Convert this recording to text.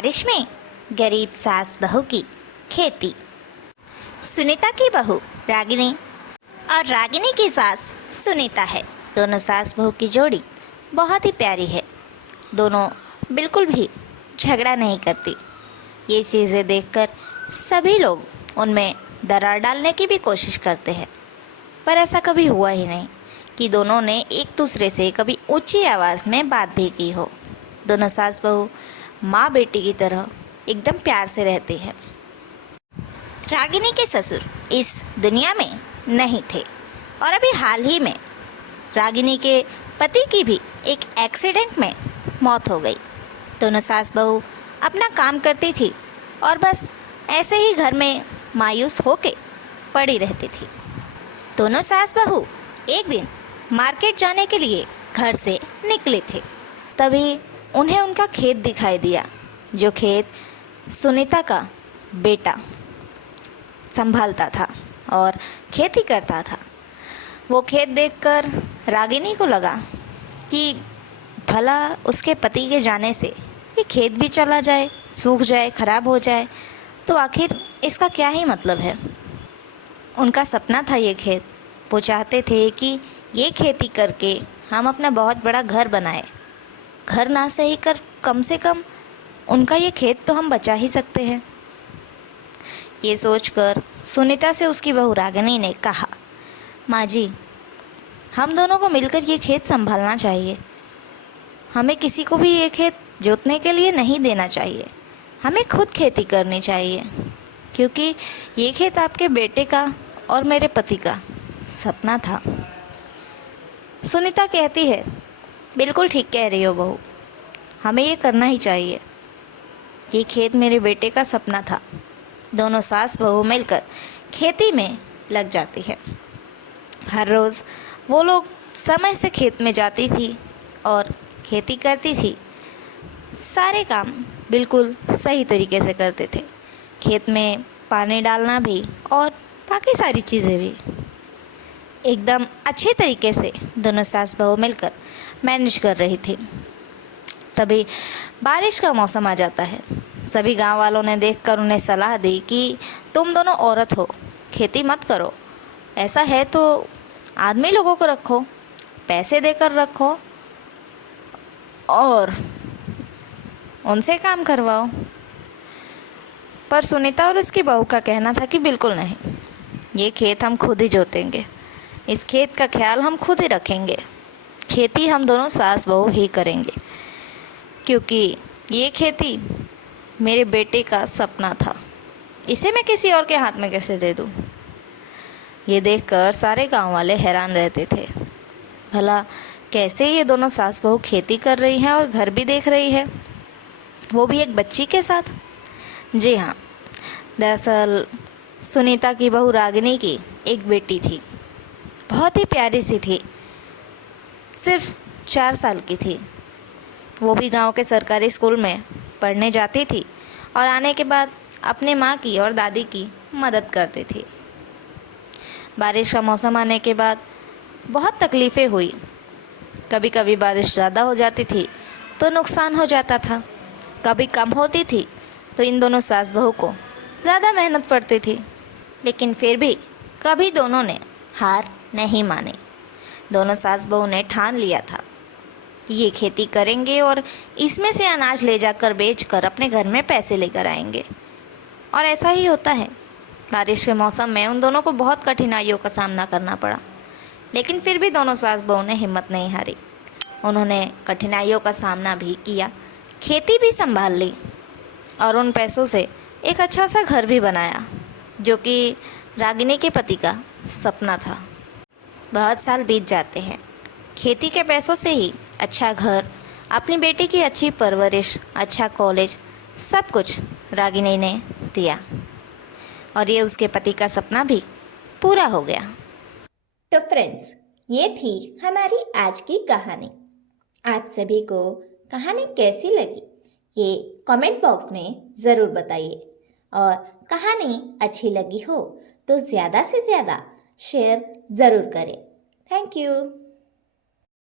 बारिश में गरीब सास बहू की खेती। सुनीता की बहू रागिनी और रागिनी की सास सुनीता है। दोनों सास बहू की जोड़ी बहुत ही प्यारी है। दोनों बिल्कुल भी झगड़ा नहीं करती। ये चीज़ें देखकर सभी लोग उनमें दरार डालने की भी कोशिश करते हैं, पर ऐसा कभी हुआ ही नहीं कि दोनों ने एक दूसरे से कभी ऊंची आवाज़ में बात भी की हो। दोनों सास बहू माँ बेटी की तरह एकदम प्यार से रहती हैं। रागिनी के ससुर इस दुनिया में नहीं थे और अभी हाल ही में रागिनी के पति की भी एक एक्सीडेंट में मौत हो गई। दोनों सास बहू अपना काम करती थी और बस ऐसे ही घर में मायूस होके पड़ी रहती थी। दोनों सास बहू एक दिन मार्केट जाने के लिए घर से निकले थे। तभी उन्हें उनका खेत दिखाई दिया, जो खेत सुनीता का बेटा संभालता था और खेती करता था। वो खेत देखकर रागिनी को लगा कि भला उसके पति के जाने से ये खेत भी चला जाए, सूख जाए, खराब हो जाए, तो आखिर इसका क्या ही मतलब है। उनका सपना था ये खेत। वो चाहते थे कि ये खेती करके हम अपना बहुत बड़ा घर बनाए। घर ना सही कर कम से कम उनका ये खेत तो हम बचा ही सकते हैं। ये सोचकर सुनीता से उसकी बहू रागिनी ने कहा, माँ जी, हम दोनों को मिलकर ये खेत संभालना चाहिए। हमें किसी को भी ये खेत जोतने के लिए नहीं देना चाहिए। हमें खुद खेती करनी चाहिए, क्योंकि ये खेत आपके बेटे का और मेरे पति का सपना था। सुनीता कहती है, बिल्कुल ठीक कह रही हो बहू, हमें ये करना ही चाहिए। ये खेत मेरे बेटे का सपना था। दोनों सास बहू मिलकर खेती में लग जाती है। हर रोज़ वो लोग समय से खेत में जाती थी और खेती करती थी। सारे काम बिल्कुल सही तरीके से करते थे। खेत में पानी डालना भी और बाकी सारी चीज़ें भी एकदम अच्छे तरीके से दोनों सास बहू मिलकर मैनेज कर रही थी। तभी बारिश का मौसम आ जाता है। सभी गांव वालों ने देखकर उन्हें सलाह दी कि तुम दोनों औरत हो, खेती मत करो। ऐसा है तो आदमी लोगों को रखो, पैसे देकर रखो और उनसे काम करवाओ। पर सुनीता और उसकी बहू का कहना था कि बिल्कुल नहीं, ये खेत हम खुद ही जोतेंगे। इस खेत का ख्याल हम खुद ही रखेंगे। खेती हम दोनों सास बहू ही करेंगे, क्योंकि ये खेती मेरे बेटे का सपना था। इसे मैं किसी और के हाथ में कैसे दे दूँ। ये देखकर सारे गांव वाले हैरान रहते थे। भला कैसे ये दोनों सास बहू खेती कर रही हैं और घर भी देख रही है, वो भी एक बच्ची के साथ। जी हाँ, दरअसल सुनीता की बहू रागिनी की एक बेटी थी। बहुत ही प्यारी सी थी, सिर्फ 4 साल की थी। वो भी गांव के सरकारी स्कूल में पढ़ने जाती थी और आने के बाद अपने माँ की और दादी की मदद करती थी। बारिश का मौसम आने के बाद बहुत तकलीफ़ें हुई। कभी कभी बारिश ज़्यादा हो जाती थी तो नुकसान हो जाता था, कभी कम होती थी तो इन दोनों सास बहू को ज़्यादा मेहनत पड़ती थी। लेकिन फिर भी कभी दोनों ने हार नहीं मानी। दोनों सास बहू ने ठान लिया था कि ये खेती करेंगे और इसमें से अनाज ले जाकर बेचकर अपने घर में पैसे लेकर आएंगे। और ऐसा ही होता है। बारिश के मौसम में उन दोनों को बहुत कठिनाइयों का सामना करना पड़ा, लेकिन फिर भी दोनों सास बहू ने हिम्मत नहीं हारी। उन्होंने कठिनाइयों का सामना भी किया, खेती भी संभाल ली और उन पैसों से एक अच्छा सा घर भी बनाया, जो कि रागिनी के पति का सपना था। बहुत साल बीत जाते हैं। खेती के पैसों से ही अच्छा घर, अपनी बेटी की अच्छी परवरिश, अच्छा कॉलेज, सब कुछ रागिनी ने दिया और ये उसके पति का सपना भी पूरा हो गया। तो फ्रेंड्स, ये थी हमारी आज की कहानी। आप सभी को कहानी कैसी लगी ये कमेंट बॉक्स में ज़रूर बताइए, और कहानी अच्छी लगी हो तो ज़्यादा से ज़्यादा शेयर ज़रूर करें। Thank you.